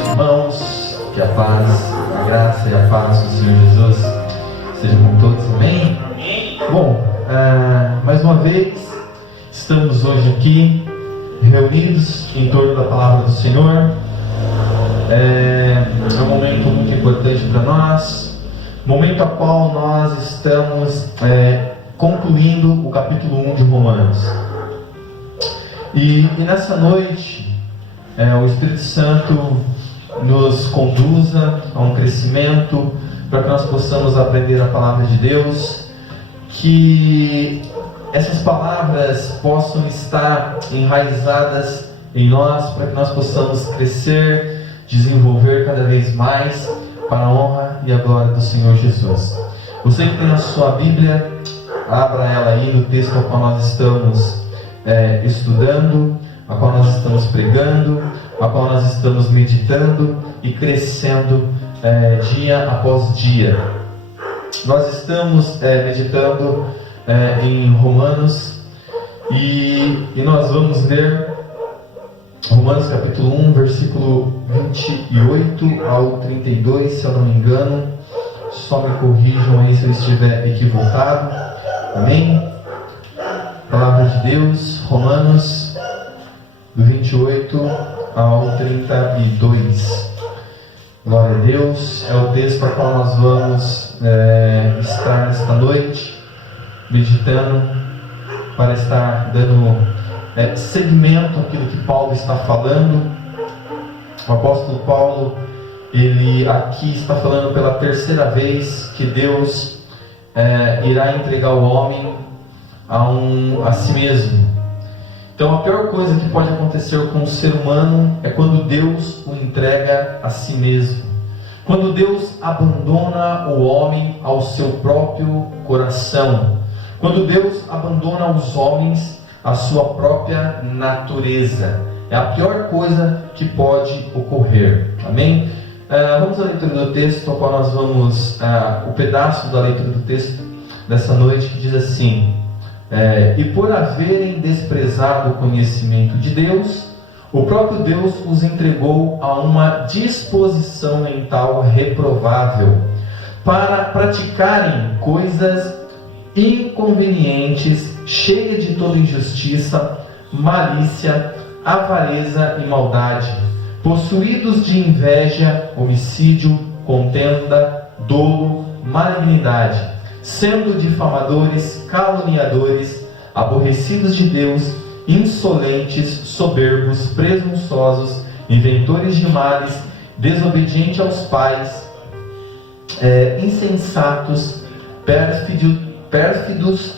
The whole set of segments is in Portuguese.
noite, irmãos. Que a paz, a graça e a paz do Senhor Jesus sejam com todos, amém? Bom, mais uma vez estamos hoje aqui reunidos em torno da palavra do Senhor. É um momento muito importante para nós, momento a qual nós estamos concluindo o capítulo 1 de Romanos. E nessa noite, o Espírito Santo nos conduza a um crescimento para que nós possamos aprender a palavra de Deus, que essas palavras possam estar enraizadas em nós, para que nós possamos crescer, desenvolver cada vez mais para a honra e a glória do Senhor Jesus. Você que tem a sua Bíblia, abra ela aí no texto ao qual nós estamos estudando, a qual nós estamos pregando, a qual nós estamos meditando e crescendo dia após dia. Nós estamos meditando em Romanos e nós vamos ver Romanos capítulo 1, versículo 28 ao 32, se eu não me engano. Só me corrijam aí se eu estiver equivocado. Amém? Palavra de Deus, Romanos do 28 ao 32. Glória a Deus. É o texto para o qual nós vamos estar nesta noite meditando, para estar dando seguimento àquilo que Paulo está falando. O apóstolo Paulo, ele aqui está falando pela terceira vez que Deus irá entregar o homem a si mesmo. Então a pior coisa que pode acontecer com o ser humano é quando Deus o entrega a si mesmo, quando Deus abandona o homem ao seu próprio coração, quando Deus abandona aos homens a sua própria natureza. É a pior coisa que pode ocorrer. Amém? Vamos à leitura do texto, ao qual nós vamos, o pedaço da leitura do texto dessa noite, que diz assim: e por haverem desprezado o conhecimento de Deus, o próprio Deus os entregou a uma disposição mental reprovável, para praticarem coisas inconvenientes, cheias de toda injustiça, malícia, avareza e maldade, possuídos de inveja, homicídio, contenda, dolo, malignidade, sendo difamadores, caluniadores, aborrecidos de Deus, insolentes, soberbos, presunçosos, inventores de males, desobedientes aos pais, insensatos, pérfidos,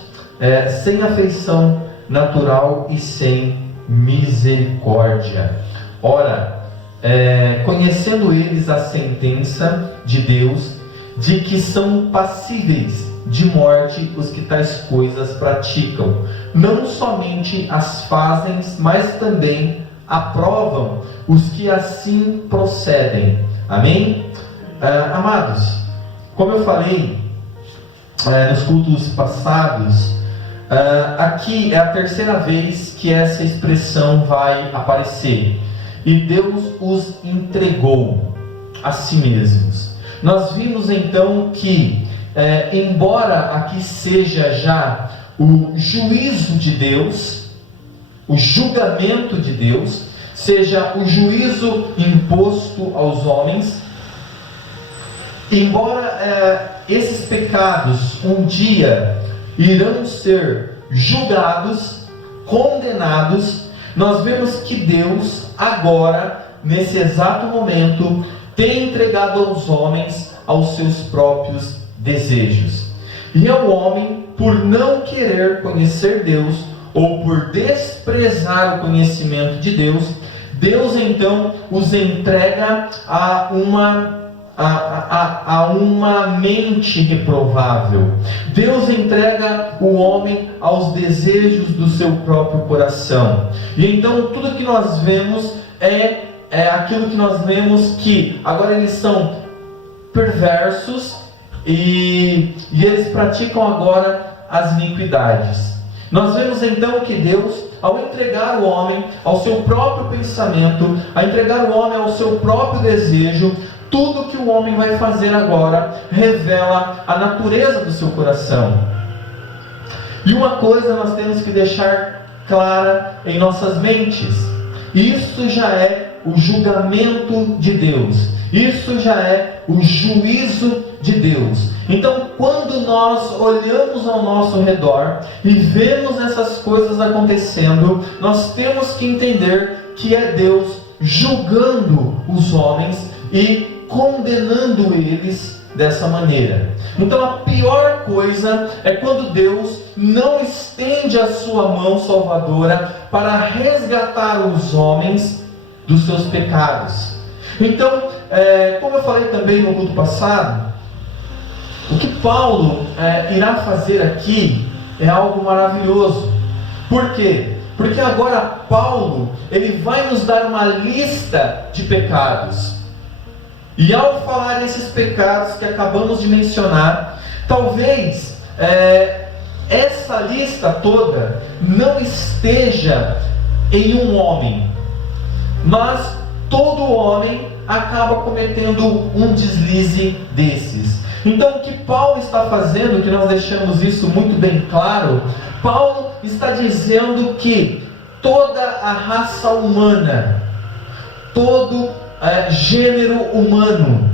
sem afeição natural e sem misericórdia. Ora, conhecendo eles a sentença de Deus, de que são passíveis de morte os que tais coisas praticam, não somente as fazem, mas também aprovam os que assim procedem. Amém? Amados, como eu falei nos cultos passados, aqui é a terceira vez que essa expressão vai aparecer. E Deus os entregou a si mesmos. Nós vimos então que, embora aqui seja já o juízo de Deus, o julgamento de Deus, seja o juízo imposto aos homens, embora esses pecados um dia irão ser julgados, condenados, nós vemos que Deus agora, nesse exato momento, tem entregado aos homens aos seus próprios desejos. E ao homem, por não querer conhecer Deus, ou por desprezar o conhecimento de Deus, Deus então os entrega a uma mente reprovável. Deus entrega o homem aos desejos do seu próprio coração. E então tudo que nós vemos é aquilo que nós vemos, que agora eles são perversos e eles praticam agora as iniquidades. Nós vemos então que Deus ao entregar o homem ao seu próprio pensamento, a entregar o homem ao seu próprio desejo, tudo que o homem vai fazer agora revela a natureza do seu coração. E uma coisa nós temos que deixar clara em nossas mentes: isso já é o julgamento de Deus, isso já é o juízo de Deus. Então, quando nós olhamos ao nosso redor e vemos essas coisas acontecendo, nós temos que entender que é Deus julgando os homens e condenando eles dessa maneira. Então, a pior coisa é quando Deus não estende a sua mão salvadora para resgatar os homens dos seus pecados. Então, como eu falei também no culto passado, o que Paulo irá fazer aqui é algo maravilhoso. Por quê? Porque agora Paulo, ele vai nos dar uma lista de pecados. E ao falar desses pecados que acabamos de mencionar, talvez essa lista toda não esteja em um homem, mas todo homem acaba cometendo um deslize desses. Então, o que Paulo está fazendo, que nós deixamos isso muito bem claro, Paulo está dizendo que toda a raça humana, todo gênero humano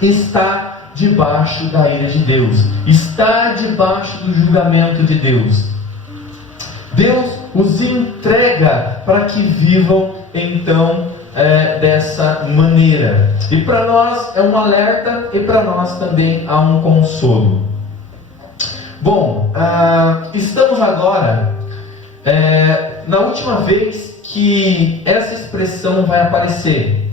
está debaixo da ira de Deus, está debaixo do julgamento de Deus. Deus os entrega para que vivam então dessa maneira. E para nós é um alerta, e para nós também há um consolo. Bom, estamos agora na última vez que essa expressão vai aparecer.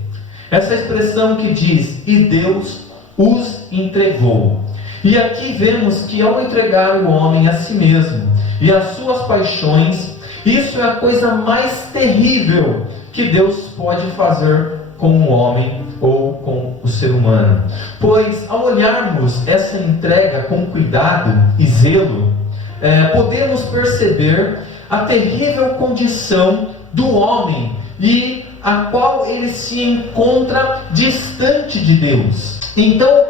Essa expressão que diz: e Deus os entregou. E aqui vemos que ao entregar o homem a si mesmo e as suas paixões, isso é a coisa mais terrível que Deus pode fazer com o homem ou com o ser humano. Pois ao olharmos essa entrega com cuidado e zelo, podemos perceber a terrível condição do homem e a qual ele se encontra distante de Deus. Então,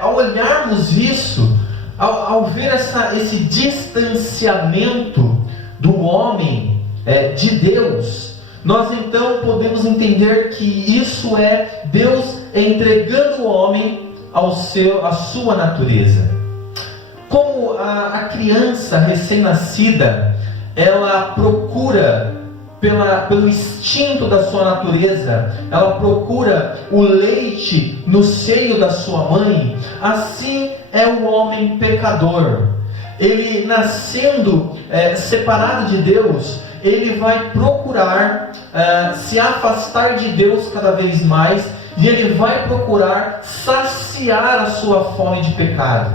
ao olharmos isso, ao ver esse distanciamento do homem de Deus, nós então podemos entender que isso é Deus entregando o homem à sua natureza. Como a criança recém-nascida, ela procura pelo instinto da sua natureza, ela procura o leite no seio da sua mãe, assim é o homem pecador. Ele, nascendo separado de Deus, ele vai procurar se afastar de Deus cada vez mais, e ele vai procurar saciar a sua fome de pecado.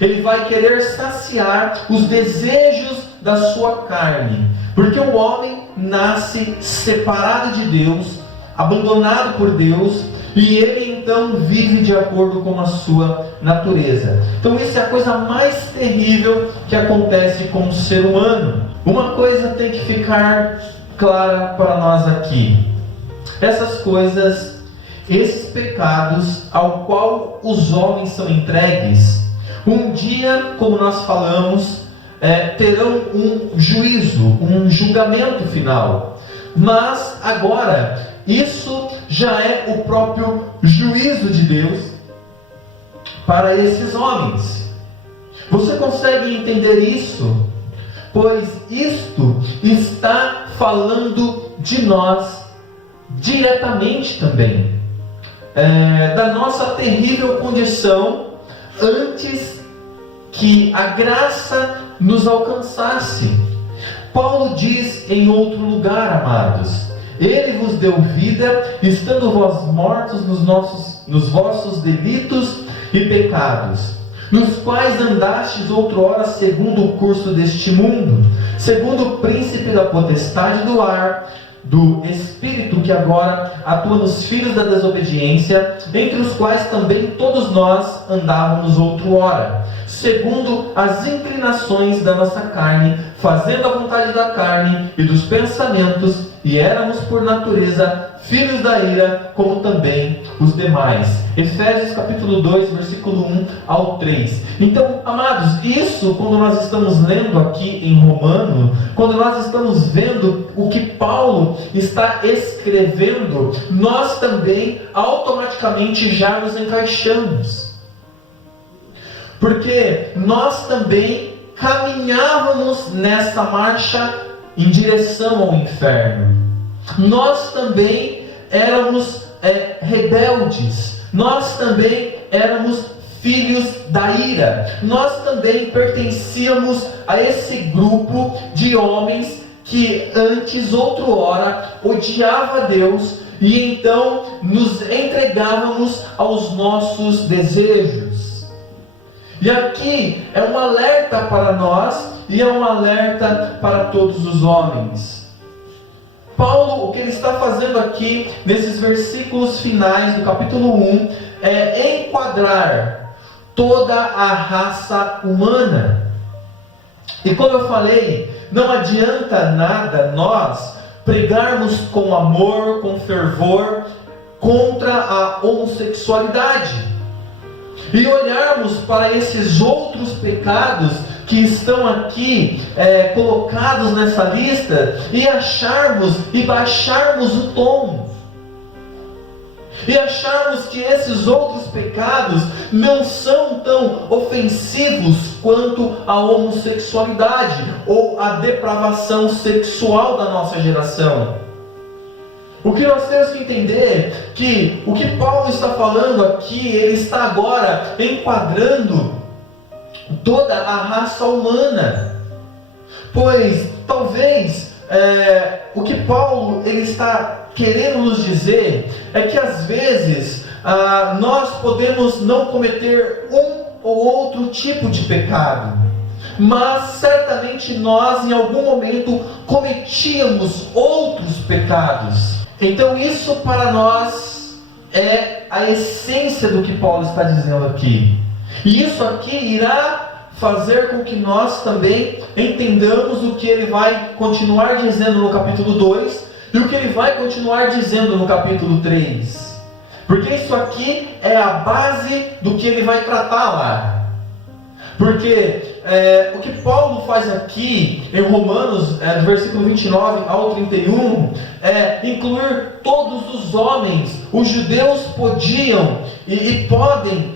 Ele vai querer saciar os desejos da sua carne, porque o homem nasce separado de Deus, abandonado por Deus, e ele então vive de acordo com a sua natureza. Então isso é a coisa mais terrível que acontece com o ser humano. Uma coisa tem que ficar clara para nós aqui: essas coisas, esses pecados ao qual os homens são entregues, um dia, como nós falamos, terão um juízo, um julgamento final. Mas agora, isso já é o próprio juízo de Deus para esses homens. Você consegue entender isso? Pois isto está falando de nós diretamente também, da nossa terrível condição antes que a graça nos alcançasse. Paulo diz em outro lugar, amados: Ele vos deu vida, estando vós mortos nos vossos delitos e pecados, nos quais andastes outrora segundo o curso deste mundo, segundo o príncipe da potestade do ar, do Espírito que agora atua nos filhos da desobediência, entre os quais também todos nós andávamos outrora, segundo as inclinações da nossa carne, fazendo a vontade da carne e dos pensamentos, e éramos por natureza filhos da ira, como também os demais. Efésios capítulo 2, versículo 1 ao 3. Então, amados, isso quando nós estamos lendo aqui em Romano, quando nós estamos vendo o que Paulo está escrevendo, nós também automaticamente já nos encaixamos. Porque nós também caminhávamos nessa marcha em direção ao inferno. Nós também éramos rebeldes. Nós também éramos filhos da ira. Nós também pertencíamos a esse grupo de homens que antes, outrora, odiava a Deus e então nos entregávamos aos nossos desejos. E aqui é um alerta para nós e é um alerta para todos os homens. Paulo, o que ele está fazendo aqui nesses versículos finais do capítulo 1 é enquadrar toda a raça humana. E como eu falei, não adianta nada nós pregarmos com amor, com fervor contra a homossexualidade e olharmos para esses outros pecados que estão aqui colocados nessa lista e acharmos e baixarmos o tom e acharmos que esses outros pecados não são tão ofensivos quanto a homossexualidade ou a depravação sexual da nossa geração. O que nós temos que entender é que o que Paulo está falando aqui, ele está agora enquadrando toda a raça humana. Pois talvez o que Paulo ele está querendo nos dizer é que às vezes nós podemos não cometer um ou outro tipo de pecado, mas certamente nós em algum momento cometíamos outros pecados. Então isso para nós é a essência do que Paulo está dizendo aqui. E isso aqui irá fazer com que nós também entendamos o que ele vai continuar dizendo no capítulo 2 e o que ele vai continuar dizendo no capítulo 3. Porque isso aqui é a base do que ele vai tratar lá. Porque o que Paulo faz aqui em Romanos, do versículo 29 ao 31, é incluir todos os homens. Os judeus podiam e podem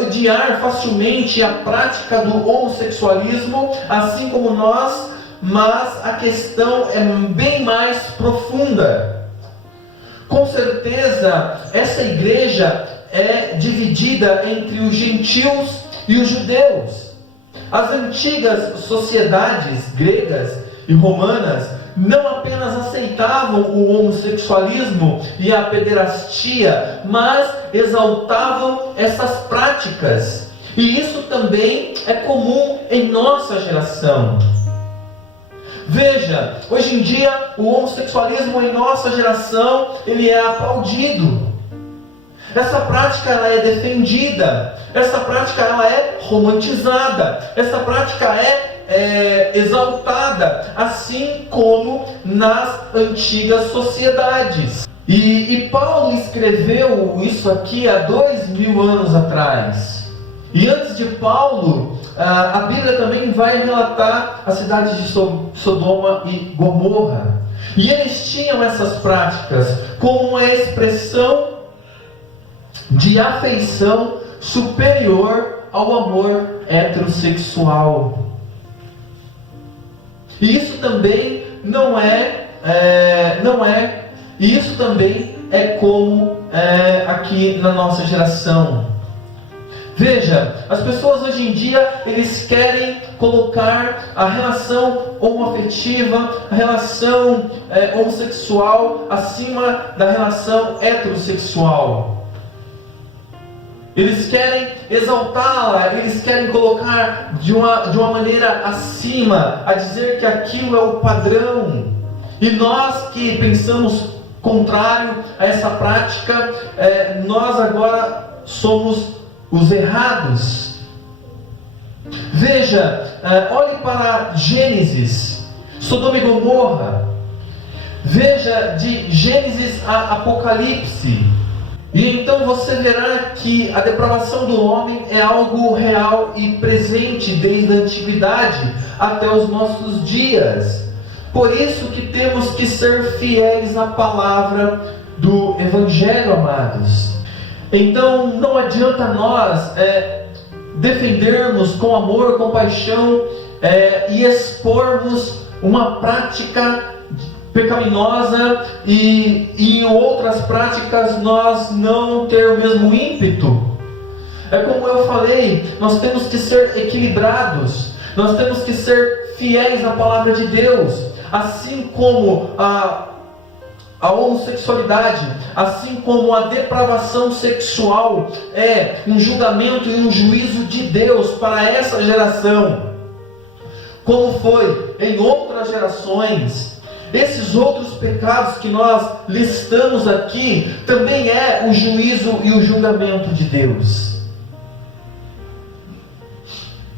odiar facilmente a prática do homossexualismo, assim como nós, mas a questão é bem mais profunda. Com certeza, essa igreja é dividida entre os gentios e os judeus. As antigas sociedades gregas e romanas não apenas aceitavam o homossexualismo e a pederastia, mas exaltavam essas práticas. E isso também é comum em nossa geração. Veja, hoje em dia o homossexualismo em nossa geração ele é aplaudido. Essa prática ela é defendida, essa prática ela é romantizada, essa prática é exaltada, assim como nas antigas sociedades. E Paulo escreveu isso aqui há 2000 anos atrás. E antes de Paulo, a Bíblia também vai relatar a cidade de Sodoma e Gomorra. E eles tinham essas práticas como uma expressão de afeição superior ao amor heterossexual. E isso também isso também é como aqui na nossa geração. Veja, as pessoas hoje em dia, eles querem colocar a relação homoafetiva, a relação homossexual acima da relação heterossexual. Eles querem exaltá-la, eles querem colocar de uma maneira acima, a dizer que aquilo é o padrão. E nós que pensamos contrário a essa prática, nós agora somos os errados. Veja, olhe para Gênesis, Sodoma e Gomorra. Veja de Gênesis a Apocalipse. E então você verá que a depravação do homem é algo real e presente desde a antiguidade até os nossos dias. Por isso que temos que ser fiéis à palavra do Evangelho, amados. Então não adianta nós defendermos com amor, com paixão e expormos uma prática pecaminosa e em outras práticas nós não ter o mesmo ímpeto. Como eu falei, nós temos que ser equilibrados, nós temos que ser fiéis à palavra de Deus, assim como a homossexualidade, assim como a depravação sexual é um julgamento e um juízo de Deus para essa geração, como foi em outras gerações. Esses outros pecados que nós listamos aqui também é o juízo e o julgamento de Deus.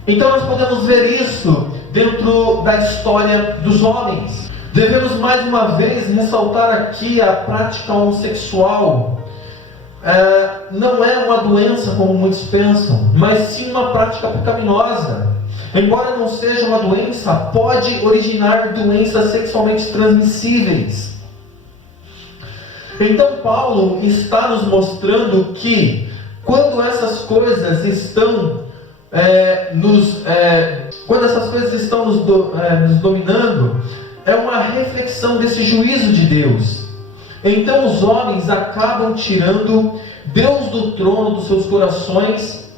Então nós podemos ver isso dentro da história dos homens. Devemos mais uma vez ressaltar aqui a prática homossexual. Não é uma doença como muitos pensam, mas sim uma prática pecaminosa. Embora não seja uma doença, pode originar doenças sexualmente transmissíveis. Então Paulo está nos mostrando que quando essas coisas estão nos dominando, é uma reflexão desse juízo de Deus. Então os homens acabam tirando Deus do trono dos seus corações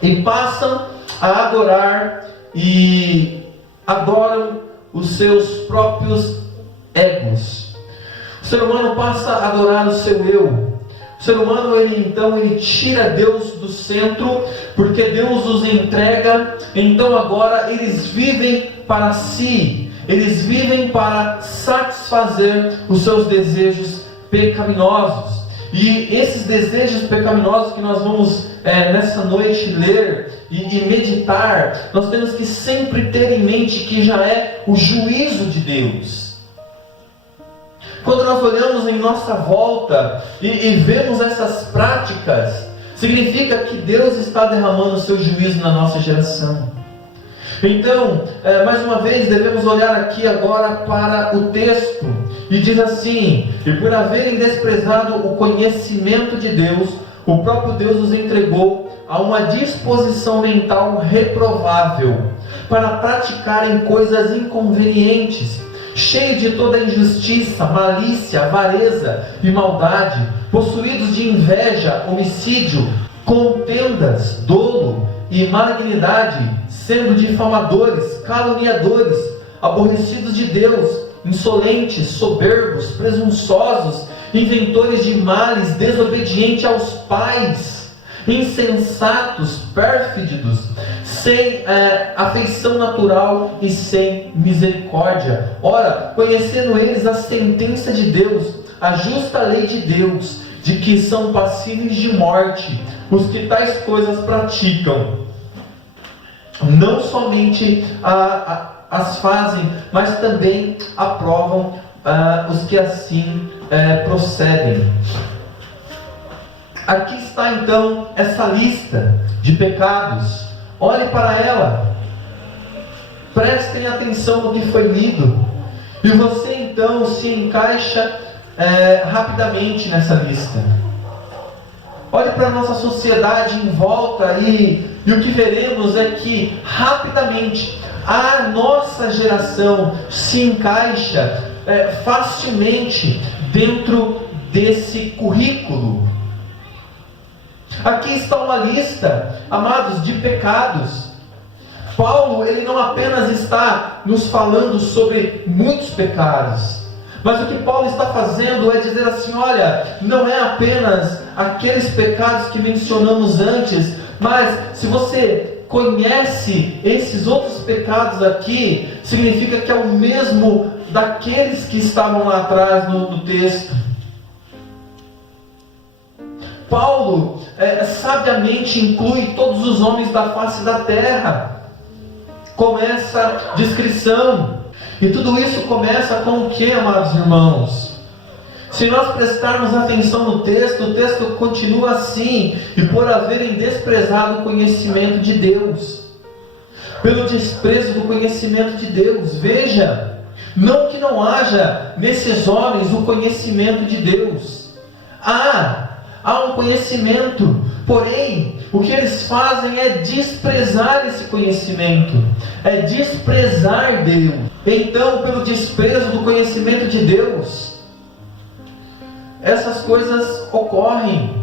e passam a adorar e adoram os seus próprios egos. O ser humano passa a adorar o seu eu. O ser humano, ele tira Deus do centro, porque Deus os entrega. Então agora eles vivem para si, eles vivem para satisfazer os seus desejos pecaminosos. E esses desejos pecaminosos que nós vamos nessa noite ler e meditar, nós temos que sempre ter em mente que já é o juízo de Deus. Quando nós olhamos em nossa volta e vemos essas práticas, significa que Deus está derramando o seu juízo na nossa geração. Então, mais uma vez, devemos olhar aqui agora para o texto, e diz assim: e por haverem desprezado o conhecimento de Deus, o próprio Deus os entregou a uma disposição mental reprovável, para praticarem coisas inconvenientes, cheios de toda injustiça, malícia, avareza e maldade, possuídos de inveja, homicídio, contendas, dolo e malignidade, sendo difamadores, caluniadores, aborrecidos de Deus, insolentes, soberbos, presunçosos, inventores de males, desobedientes aos pais, insensatos, pérfidos, sem afeição natural e sem misericórdia. Ora, conhecendo eles a sentença de Deus, a justa lei de Deus, de que são passíveis de morte os que tais coisas praticam, não somente as fazem, mas também aprovam os que assim procedem. Aqui está então essa lista de pecados. Olhe para ela, prestem atenção no que foi lido, e você então se encaixa rapidamente nessa lista. Olhe para a nossa sociedade em volta e o que veremos é que rapidamente a nossa geração se encaixa facilmente dentro desse currículo. Aqui está uma lista, amados, de pecados. Paulo, ele não apenas está nos falando sobre muitos pecados, mas o que Paulo está fazendo é dizer assim: olha, não é apenas aqueles pecados que mencionamos antes, mas se você conhece esses outros pecados aqui, significa que é o mesmo daqueles que estavam lá atrás no texto. Paulo sabiamente inclui todos os homens da face da terra com essa descrição. E tudo isso começa com o que, amados irmãos? Se nós prestarmos atenção no texto, o texto continua assim: e por haverem desprezado o conhecimento de Deus. Pelo desprezo do conhecimento de Deus. Veja, não que não haja nesses homens o conhecimento de Deus. Há um conhecimento, porém, o que eles fazem é desprezar esse conhecimento, é desprezar Deus. Então, pelo desprezo do conhecimento de Deus, essas coisas ocorrem.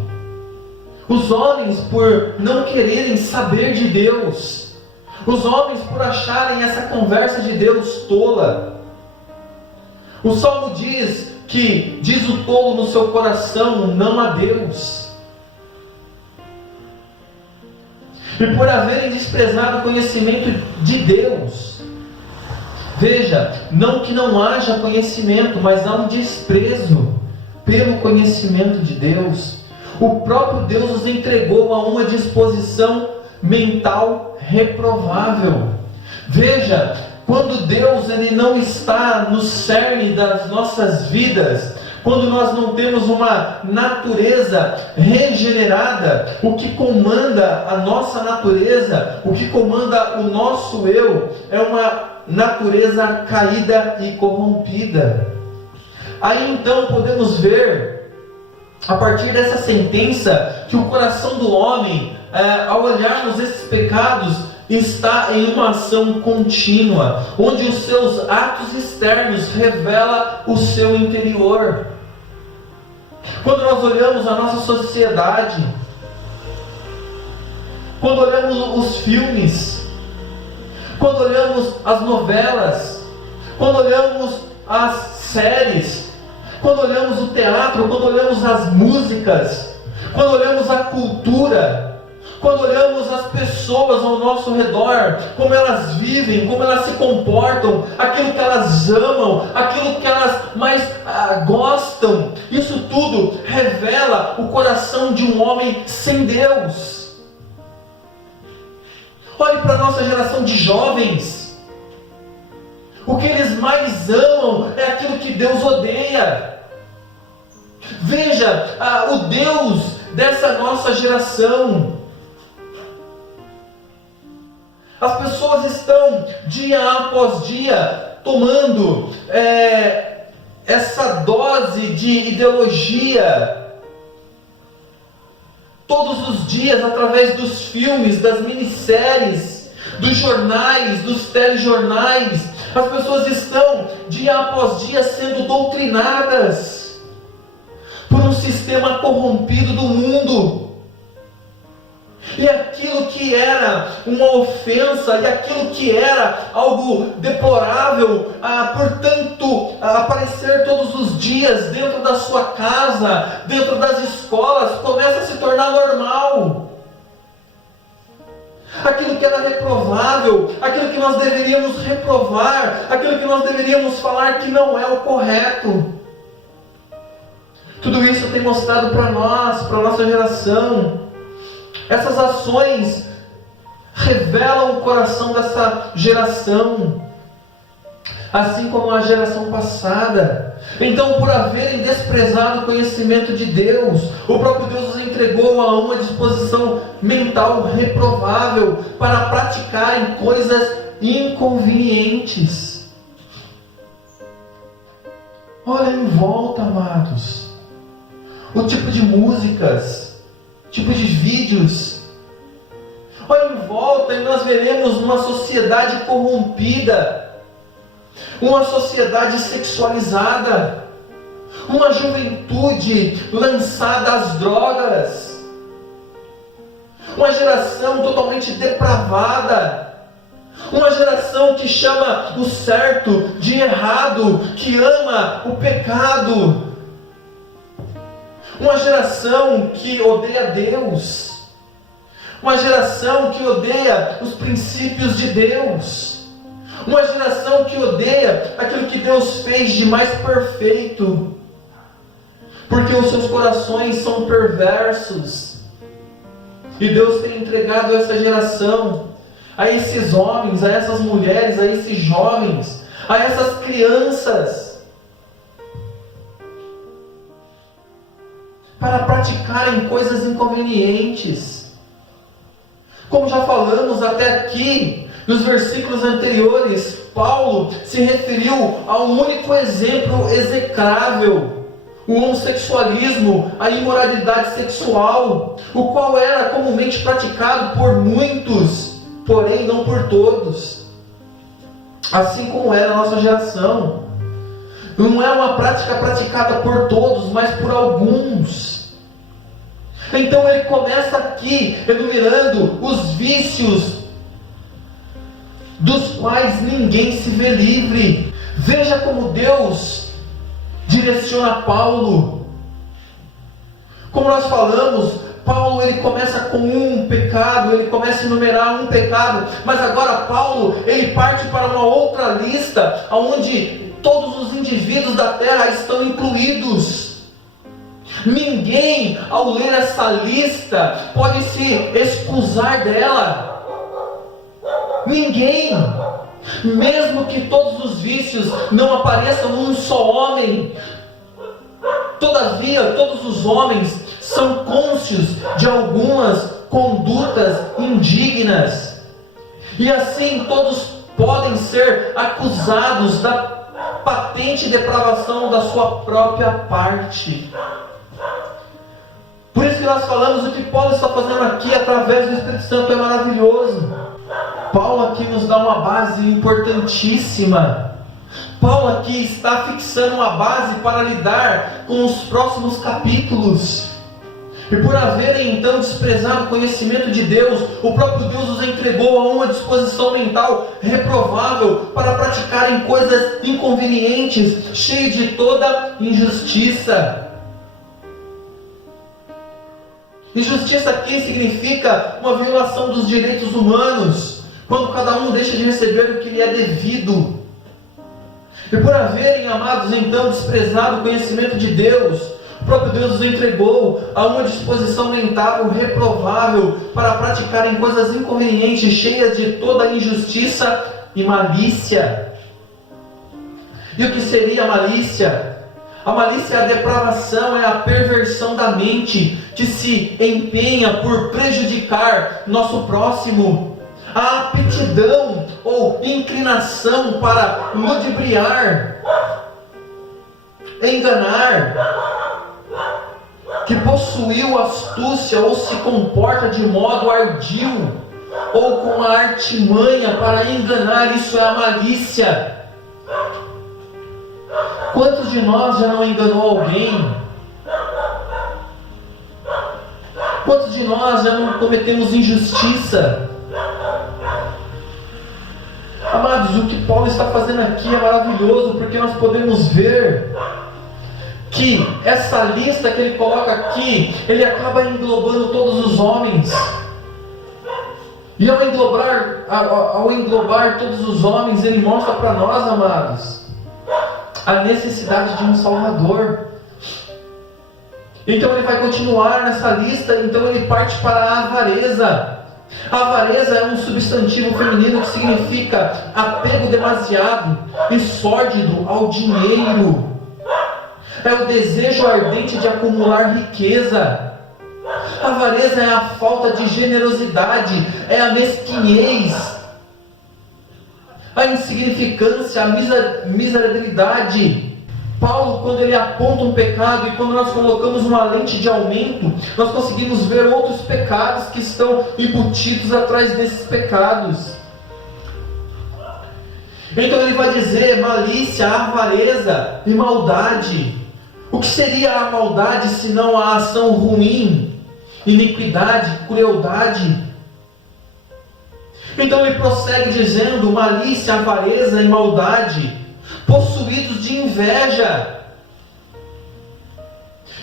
Os homens, por não quererem saber de Deus, os homens, por acharem essa conversa de Deus tola. O Salmo diz que diz o tolo no seu coração, não a Deus. E por haverem desprezado o conhecimento de Deus, veja, não que não haja conhecimento, mas há um desprezo pelo conhecimento de Deus. O próprio Deus os entregou a uma disposição mental reprovável. Veja, quando Deus ele não está no cerne das nossas vidas, quando nós não temos uma natureza regenerada, o que comanda a nossa natureza, o que comanda o nosso eu, é uma natureza caída e corrompida. Aí então podemos ver, a partir dessa sentença, que o coração do homem, ao olharmos esses pecados, está em uma ação contínua, onde os seus atos externos revelam o seu interior. Quando nós olhamos a nossa sociedade, quando olhamos os filmes, quando olhamos as novelas, quando olhamos as séries, quando olhamos o teatro, quando olhamos as músicas, quando olhamos a cultura, quando olhamos as pessoas ao nosso redor, como elas vivem, como elas se comportam, aquilo que elas amam, aquilo que elas mais gostam, isso tudo revela o coração de um homem sem Deus. Olhe para a nossa geração de jovens. O que eles mais amam é aquilo que Deus odeia. Veja, o Deus dessa nossa geração. As pessoas estão dia após dia tomando essa dose de ideologia todos os dias, através dos filmes, das minisséries, dos jornais, dos telejornais. As pessoas estão dia após dia sendo doutrinadas por um sistema corrompido do mundo. E aquilo que era uma ofensa, e aquilo que era algo deplorável, portanto, aparecer todos os dias dentro da sua casa, dentro das escolas, começa a se tornar normal. Aquilo que era reprovável, aquilo que nós deveríamos reprovar, aquilo que nós deveríamos falar que não é o correto. Tudo isso tem mostrado para nós, para a nossa geração. Essas ações revelam o coração dessa geração, assim como a geração passada. Então, por haverem desprezado o conhecimento de Deus, o próprio Deus os entregou a uma disposição mental reprovável para praticarem coisas inconvenientes. Olha em volta, amados, o tipo de músicas, tipo de vídeos. Olha em volta e nós veremos uma sociedade corrompida, uma sociedade sexualizada, uma juventude lançada às drogas, uma geração totalmente depravada, uma geração que chama o certo de errado, que ama o pecado, uma geração que odeia Deus, uma geração que odeia os princípios de Deus, Uma geração que odeia aquilo que Deus fez de mais perfeito, porque os seus corações são perversos. E Deus tem entregado essa geração, a esses homens, a essas mulheres, a esses jovens, a essas crianças, para praticarem coisas inconvenientes. Como já falamos até aqui, nos versículos anteriores, Paulo se referiu a um único exemplo execrável: o homossexualismo, a imoralidade sexual, o qual era comumente praticado por muitos, porém não por todos. Assim como era a nossa geração. Não é uma prática praticada por todos, mas por alguns. Então ele começa aqui enumerando os vícios dos quais ninguém se vê livre. Veja como Deus direciona Paulo. Como nós falamos, Paulo ele começa com um pecado, ele começa a enumerar um pecado, mas agora Paulo ele parte para uma outra lista, onde todos os indivíduos da terra estão incluídos. Ninguém, ao ler essa lista, pode se excusar dela. Ninguém. Mesmo que todos os vícios não apareçam num só homem, todavia todos os homens são cônscios de algumas condutas indignas, e assim todos podem ser acusados da patente depravação da sua própria parte. Por isso que nós falamos, o que Paulo está fazendo aqui através do Espírito Santo é maravilhoso. Paulo aqui nos dá uma base importantíssima. Paulo aqui está fixando uma base para lidar com os próximos capítulos. E por haverem então desprezado o conhecimento de Deus, o próprio Deus os entregou a uma disposição mental reprovável para praticarem coisas inconvenientes, cheias de toda injustiça. Injustiça aqui significa uma violação dos direitos humanos, quando cada um deixa de receber o que lhe é devido. E por haverem, amados, então desprezado o conhecimento de Deus, o próprio Deus os entregou a uma disposição mental reprovável para praticarem coisas inconvenientes, cheias de toda injustiça e malícia. E o que seria a malícia? A malícia é a depravação, é a perversão da mente que se empenha por prejudicar nosso próximo. A aptidão ou inclinação para ludibriar, enganar, que possuiu astúcia ou se comporta de modo ardil ou com a artimanha para enganar, isso é a malícia. Quantos de nós já não enganou alguém? Quantos de nós já não cometemos injustiça? Amados, o que Paulo está fazendo aqui é maravilhoso, porque nós podemos ver que essa lista que ele coloca aqui, ele acaba englobando todos os homens. E ao englobar todos os homens, ele mostra para nós, amados, a necessidade de um Salvador. Então ele vai continuar nessa lista. Então ele parte para a avareza. A avareza é um substantivo feminino que significa apego demasiado e sórdido ao dinheiro. É o desejo ardente de acumular riqueza. A avareza é a falta de generosidade, é a mesquinhez, a insignificância, a miserabilidade. Paulo, quando ele aponta um pecado, e quando nós colocamos uma lente de aumento, nós conseguimos ver outros pecados que estão embutidos atrás desses pecados. Então ele vai dizer malícia, avareza e maldade. O que seria a maldade senão a ação ruim, iniquidade, crueldade? Então ele prossegue dizendo malícia, avareza e maldade, possuídos de inveja.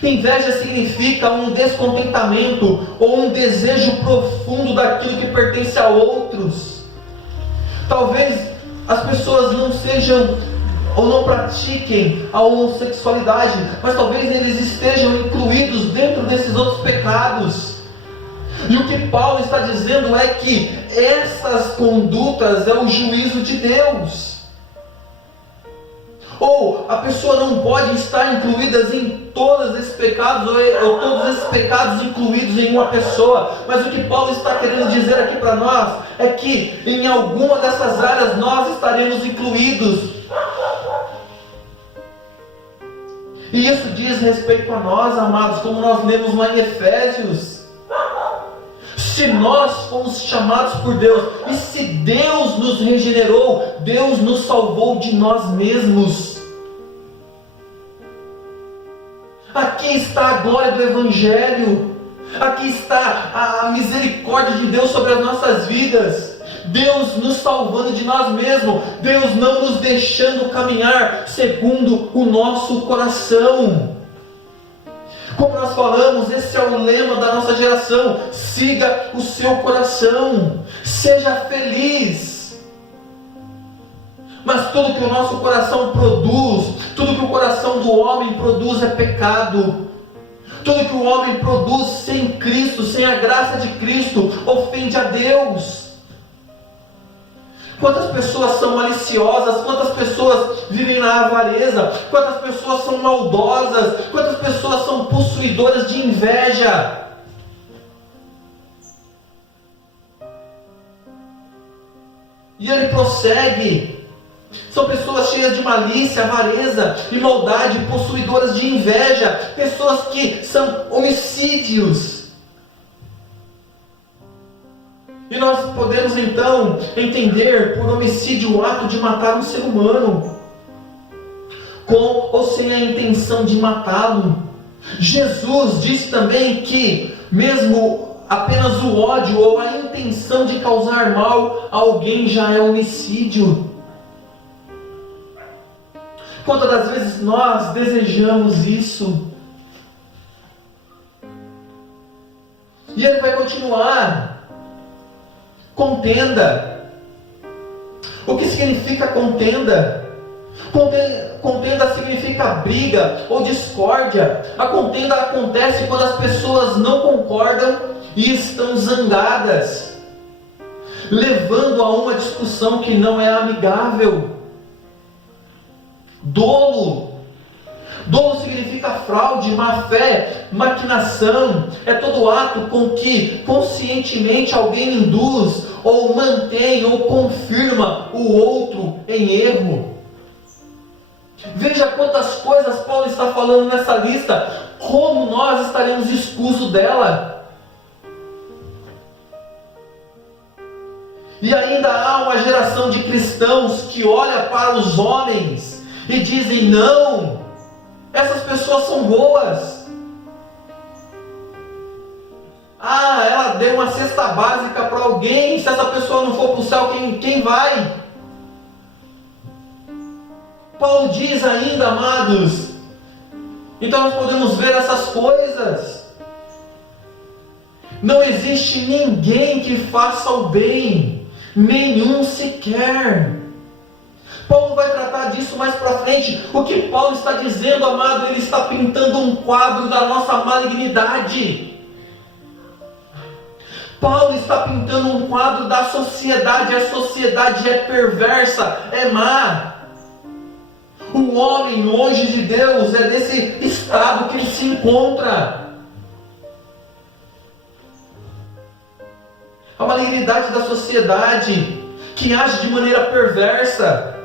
Inveja significa um descontentamento ou um desejo profundo daquilo que pertence a outros. Talvez as pessoas não sejam ou não pratiquem a homossexualidade, mas talvez eles estejam incluídos dentro desses outros pecados. E o que Paulo está dizendo é que essas condutas é o juízo de Deus. Ou a pessoa não pode estar incluída em todos esses pecados, ou todos esses pecados incluídos em uma pessoa. Mas o que Paulo está querendo dizer aqui para nós é que em alguma dessas áreas nós estaremos incluídos. E isso diz respeito a nós, amados, como nós lemos lá em Efésios. Se nós fomos chamados por Deus, e se Deus nos regenerou, Deus nos salvou de nós mesmos. Aqui está a glória do Evangelho, aqui está a misericórdia de Deus sobre as nossas vidas. Deus nos salvando de nós mesmos, Deus não nos deixando caminhar segundo o nosso coração. Como nós falamos, esse é o lema da nossa geração: siga o seu coração, seja feliz. Mas tudo que o nosso coração produz, tudo que o coração do homem produz é pecado. Tudo que o homem produz sem Cristo, sem a graça de Cristo, ofende a Deus. Quantas pessoas são maliciosas, quantas pessoas vivem na avareza, quantas pessoas são maldosas, quantas pessoas são possuidoras de inveja. E ele prossegue: são pessoas cheias de malícia, avareza e maldade, possuidoras de inveja, pessoas que são homicídios. E nós podemos então entender por homicídio o ato de matar um ser humano, com ou sem a intenção de matá-lo. Jesus disse também que mesmo apenas o ódio ou a intenção de causar mal a alguém já é homicídio. Quantas das vezes nós desejamos isso? E ele vai continuar. Contenda. O que significa contenda? Contenda significa briga ou discórdia. A contenda acontece quando as pessoas não concordam e estão zangadas, levando a uma discussão que não é amigável. Dolo. Dolo significa fraude, má fé, maquinação. É todo ato com que conscientemente alguém induz, ou mantém, ou confirma o outro em erro. Veja quantas coisas Paulo está falando nessa lista. Como nós estaremos escusos dela? E ainda há uma geração de cristãos que olha para os homens e dizem: não, essas pessoas são boas. Ela deu uma cesta básica para alguém. Se essa pessoa não for para o céu, quem vai? Paulo diz ainda, amados. Então nós podemos ver essas coisas. Não existe ninguém que faça o bem, nenhum sequer. Paulo vai tratar disso mais para frente. O que Paulo está dizendo, amado, ele está pintando um quadro da nossa malignidade. Paulo está pintando um quadro da sociedade. A sociedade é perversa, é má. O homem longe de Deus é desse estado que ele se encontra. A malignidade da sociedade que age de maneira perversa,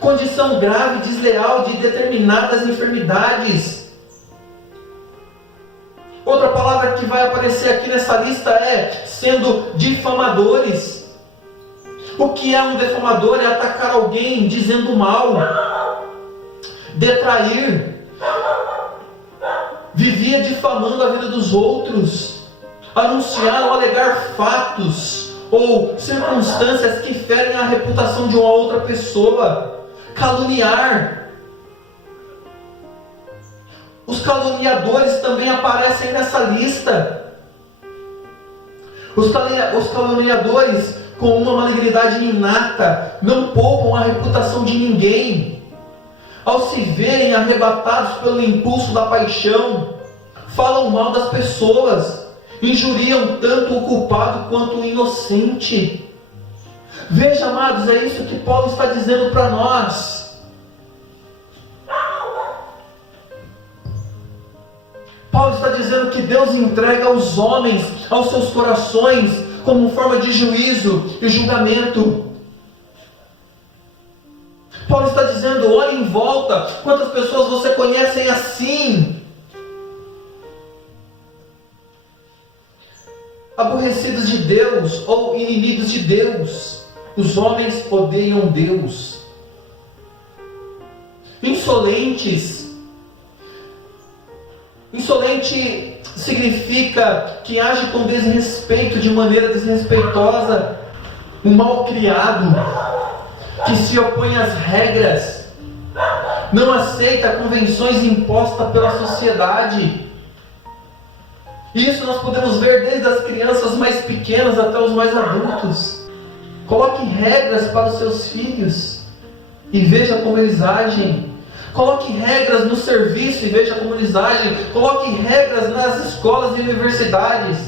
condição grave e desleal de determinadas enfermidades. Outra palavra que vai aparecer aqui nessa lista é sendo difamadores. O que é um difamador? É atacar alguém dizendo mal, detrair, vivia difamando a vida dos outros, anunciar ou alegar fatos ou circunstâncias que ferem a reputação de uma outra pessoa, caluniar. Os caluniadores também aparecem nessa lista. Os caluniadores com uma malignidade inata, não poupam a reputação de ninguém. Ao se verem arrebatados pelo impulso da paixão, falam mal das pessoas, injuriam tanto o culpado quanto o inocente. Veja, amados, é isso que Paulo está dizendo para nós. Paulo está dizendo que Deus entrega aos homens, aos seus corações, como forma de juízo e julgamento. Paulo está dizendo, olhe em volta, quantas pessoas você conhece assim, aborrecidos de Deus ou inimigos de Deus. Os homens odeiam Deus, insolentes. Insolente significa que age com desrespeito, de maneira desrespeitosa, um mal-criado, que se opõe às regras, não aceita convenções impostas pela sociedade. Isso nós podemos ver desde as crianças mais pequenas até os mais adultos. Coloque regras para os seus filhos e veja como eles agem. Coloque regras no serviço e veja como eles agem. Coloque regras nas escolas e universidades.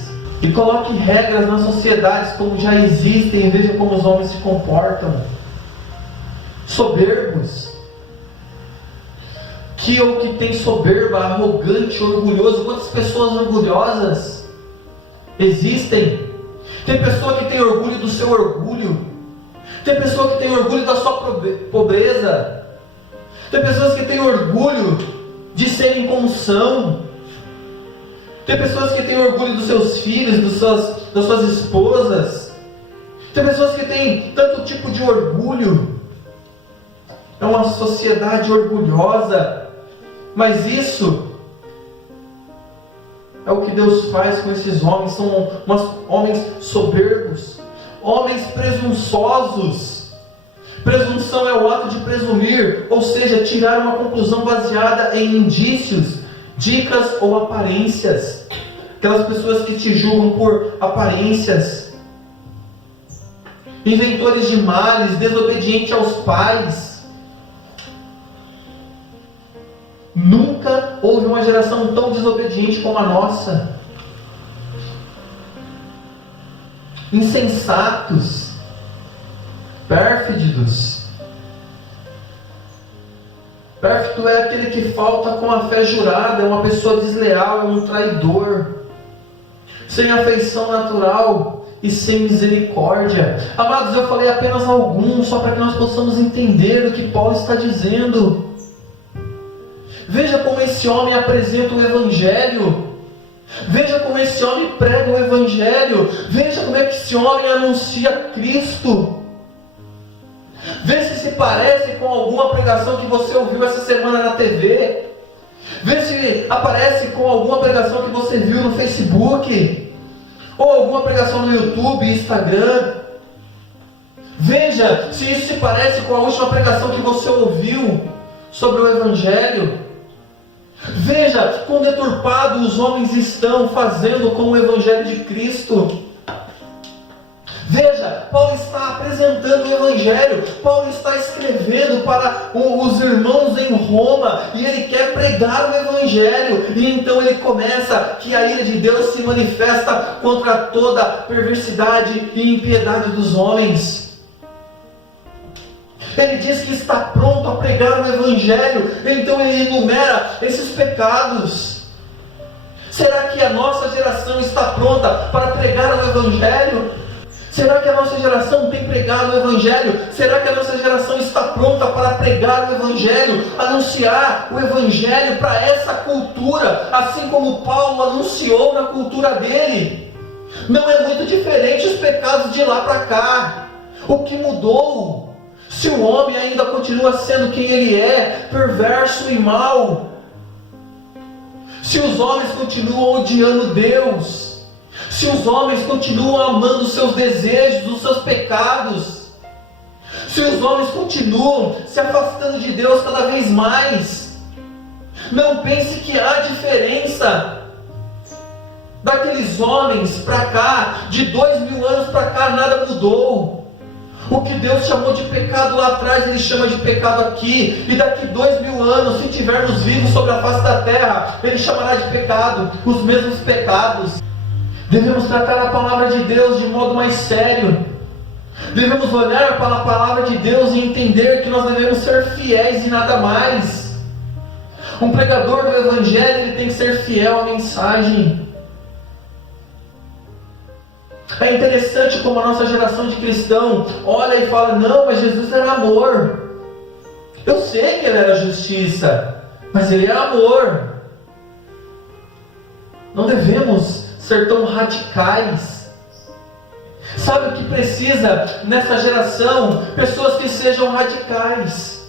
E coloque regras nas sociedades como já existem e veja como os homens se comportam. Soberbos. Que ou que tem soberba, arrogante, orgulhoso. Quantas pessoas orgulhosas existem? Tem pessoa que tem orgulho do seu orgulho. Tem pessoa que tem orgulho da sua pobreza. Tem pessoas que têm orgulho de serem como são. Tem pessoas que têm orgulho dos seus filhos, das suas esposas. Tem pessoas que têm tanto tipo de orgulho. É uma sociedade orgulhosa. Mas isso é o que Deus faz com esses homens. São homens soberbos, homens presunçosos. Presunção é o ato de presumir, ou seja, tirar uma conclusão baseada em indícios, dicas ou aparências. Aquelas pessoas que te julgam por aparências. Inventores de males, desobedientes aos pais. Nunca houve uma geração tão desobediente como a nossa. Insensatos, pérfidos. Pérfido é aquele que falta com a fé jurada, é uma pessoa desleal, é um traidor, sem afeição natural e sem misericórdia. Amados, eu falei apenas alguns, só para que nós possamos entender o que Paulo está dizendo. Veja como esse homem apresenta o Evangelho. Veja como esse homem prega o Evangelho. Veja como é que esse homem anuncia Cristo. Vê se parece com alguma pregação que você ouviu essa semana na TV. Vê se aparece com alguma pregação que você viu no Facebook. Ou alguma pregação no YouTube, Instagram. Veja se isso se parece com a última pregação que você ouviu sobre o Evangelho. Veja quão deturpado os homens estão fazendo com o Evangelho de Cristo. Veja, Paulo está apresentando o Evangelho. Paulo está escrevendo para os irmãos em Roma. E ele quer pregar o Evangelho. E então ele começa que a ira de Deus se manifesta contra toda perversidade e impiedade dos homens. Ele diz que está pronto a pregar o Evangelho. Então ele enumera esses pecados. Será que a nossa geração está pronta para pregar o Evangelho? Será que a nossa geração tem pregado o Evangelho? Será que a nossa geração está pronta para pregar o Evangelho? Anunciar o Evangelho para essa cultura, assim como Paulo anunciou na cultura dele. Não é muito diferente os pecados de lá para cá. O que mudou? Se o homem ainda continua sendo quem ele é, perverso e mau. Se os homens continuam odiando Deus. Se os homens continuam amando os seus desejos, os seus pecados. Se os homens continuam se afastando de Deus cada vez mais. Não pense que há diferença. Daqueles homens para cá, de 2000 anos para cá, nada mudou. O que Deus chamou de pecado lá atrás, Ele chama de pecado aqui. E daqui 2000 anos, se tivermos vivos sobre a face da terra, Ele chamará de pecado, os mesmos pecados. Devemos tratar a palavra de Deus de modo mais sério. Devemos olhar para a palavra de Deus e entender que nós devemos ser fiéis e nada mais. Um pregador do Evangelho, ele tem que ser fiel à mensagem. É interessante como a nossa geração de cristão olha e fala: não, mas Jesus era amor. Eu sei que Ele era justiça, mas Ele é amor. Não devemos ser tão radicais. Sabe o que precisa nessa geração? Pessoas que sejam radicais.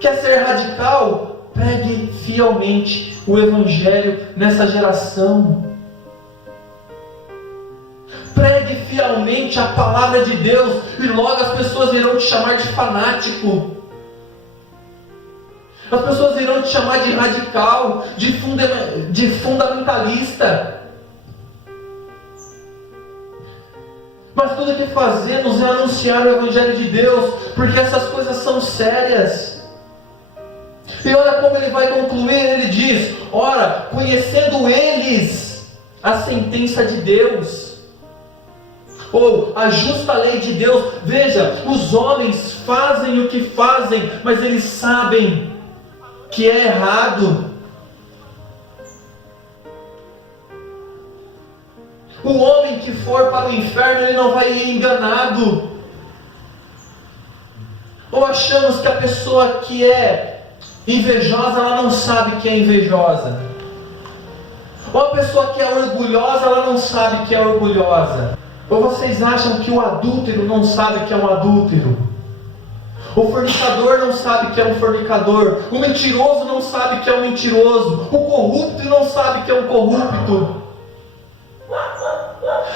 Quer ser radical? Pregue fielmente o Evangelho nessa geração. Pregue fielmente a palavra de Deus, e logo as pessoas irão te chamar de fanático. As pessoas irão te chamar de radical, de fundamentalista. Mas tudo que fazemos é anunciar o Evangelho de Deus, porque essas coisas são sérias. E olha como ele vai concluir, ele diz: ora, conhecendo eles a sentença de Deus, ou a justa lei de Deus. Veja, os homens fazem o que fazem, mas eles sabem que é errado. O homem que for para o inferno, ele não vai ir enganado. Ou achamos que a pessoa que é invejosa, ela não sabe que é invejosa. Ou a pessoa que é orgulhosa, ela não sabe que é orgulhosa. Ou vocês acham que o adúltero não sabe que é um adúltero? O fornicador não sabe que é um fornicador. O mentiroso não sabe que é um mentiroso. O corrupto não sabe que é um corrupto.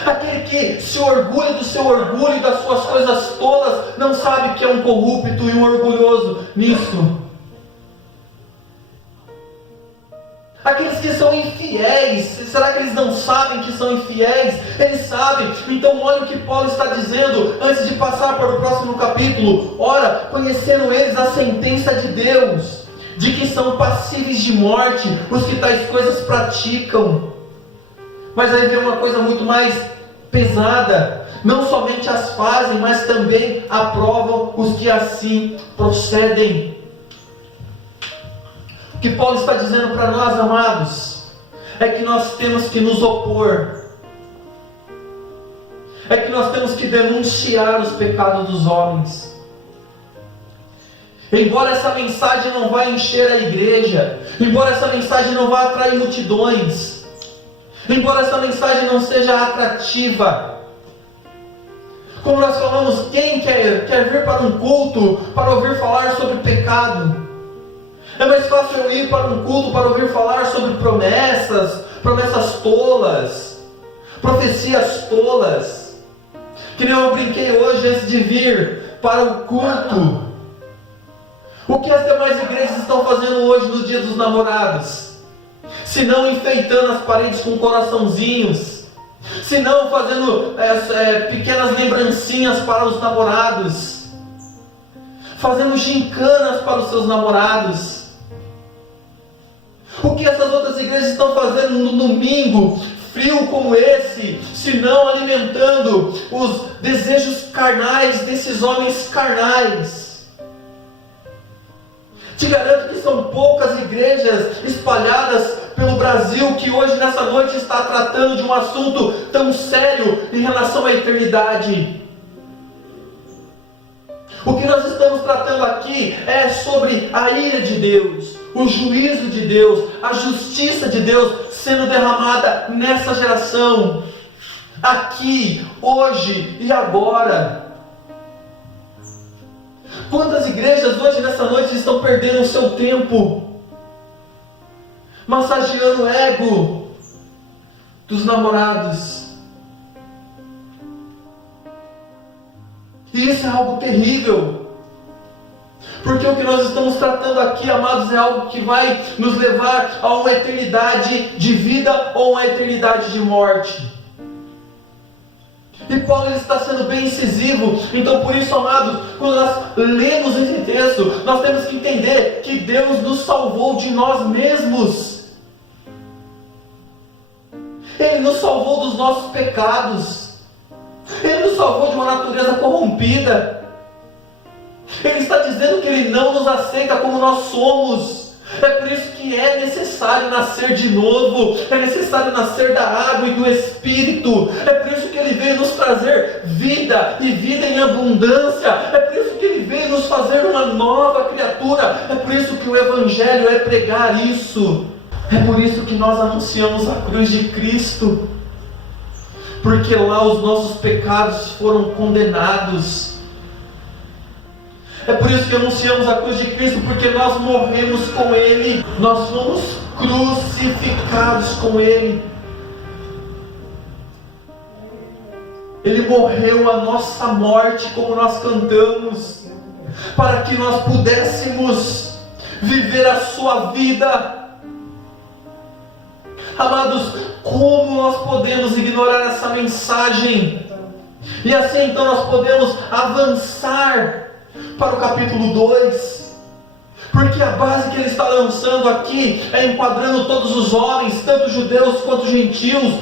Aquele que se orgulha do seu orgulho e das suas coisas tolas, não sabe que é um corrupto e um orgulhoso nisso. Aqueles que são infiéis, será que eles não sabem que são infiéis? Eles sabem. Então olha o que Paulo está dizendo antes de passar para o próximo capítulo. Ora, conheceram eles a sentença de Deus, de que são passíveis de morte os que tais coisas praticam. Mas aí vem uma coisa muito mais pesada: não somente as fazem, mas também aprovam os que assim procedem. O que Paulo está dizendo para nós, amados, é que nós temos que nos opor, é que nós temos que denunciar os pecados dos homens. Embora essa mensagem não vá encher a igreja, embora essa mensagem não vá atrair multidões, embora essa mensagem não seja atrativa, como nós falamos, quem quer vir para um culto para ouvir falar sobre pecado? É mais fácil eu ir para um culto para ouvir falar sobre promessas tolas, profecias tolas. Que nem eu brinquei hoje antes de vir para o culto. O que as demais igrejas estão fazendo hoje no Dia dos Namorados? Se não enfeitando as paredes com coraçãozinhos, se não fazendo pequenas lembrancinhas para os namorados, fazendo gincanas para os seus namorados. O que essas outras igrejas estão fazendo no domingo frio como esse, se não alimentando os desejos carnais desses homens carnais? Te garanto que são poucas igrejas espalhadas pelo Brasil que hoje nessa noite está tratando de um assunto tão sério em relação à eternidade. O que nós estamos tratando aqui é sobre a ira de Deus, o juízo de Deus, a justiça de Deus sendo derramada nessa geração, aqui, hoje e agora. Quantas igrejas hoje nessa noite estão perdendo o seu tempo, massageando o ego dos namorados? E isso é algo terrível. Porque o que nós estamos tratando aqui, amados, é algo que vai nos levar a uma eternidade de vida ou uma eternidade de morte. E Paulo ele está sendo bem incisivo. Então por isso, amados, quando nós lemos esse texto, nós temos que entender que Deus nos salvou de nós mesmos. Ele nos salvou dos nossos pecados. Ele nos salvou de uma natureza corrompida. Ele está dizendo que Ele não nos aceita como nós somos. É por isso que é necessário nascer de novo. É necessário nascer da água e do Espírito. É por isso que Ele veio nos trazer vida, e vida em abundância. É por isso que Ele veio nos fazer uma nova criatura. É por isso que o Evangelho é pregar isso. É por isso que nós anunciamos a cruz de Cristo. Porque lá os nossos pecados foram condenados. É por isso que anunciamos a cruz de Cristo, porque nós morremos com Ele, nós fomos crucificados com Ele. Ele morreu a nossa morte, como nós cantamos, para que nós pudéssemos viver a sua vida. Amados, como nós podemos ignorar essa mensagem? E assim então nós podemos avançar para o capítulo 2, porque a base que ele está lançando aqui é enquadrando todos os homens, tanto judeus quanto gentios,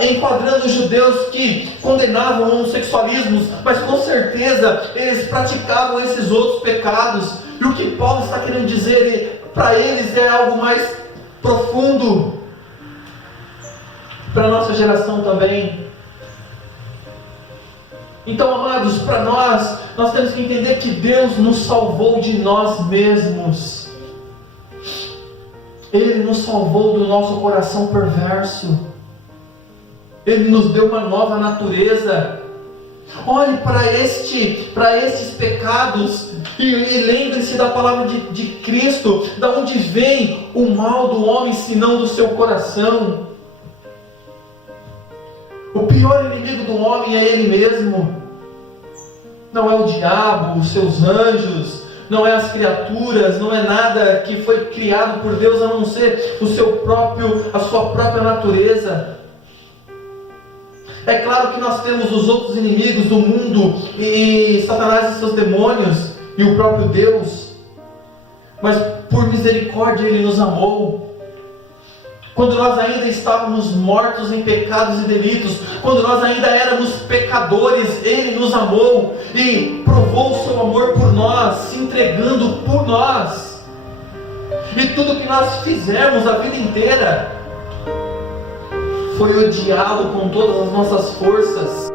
enquadrando os judeus que condenavam o homossexualismo, mas com certeza eles praticavam esses outros pecados, e o que Paulo está querendo dizer para eles é algo mais profundo, para a nossa geração também. Então, amados, para nós temos que entender que Deus nos salvou de nós mesmos. Ele nos salvou do nosso coração perverso. Ele nos deu uma nova natureza. Olhe para estes pecados e lembre-se da palavra de Cristo. Da onde vem o mal do homem, senão do seu coração? O pior inimigo do homem é ele mesmo. Não é o diabo, os seus anjos, não é as criaturas, não é nada que foi criado por Deus a não ser a sua própria natureza. É claro que nós temos os outros inimigos do mundo, e Satanás e seus demônios, e o próprio Deus, mas por misericórdia Ele nos amou. Quando nós ainda estávamos mortos em pecados e delitos, quando nós ainda éramos pecadores, Ele nos amou e provou o seu amor por nós, se entregando por nós. E tudo que nós fizemos a vida inteira foi odiá-lo com todas as nossas forças.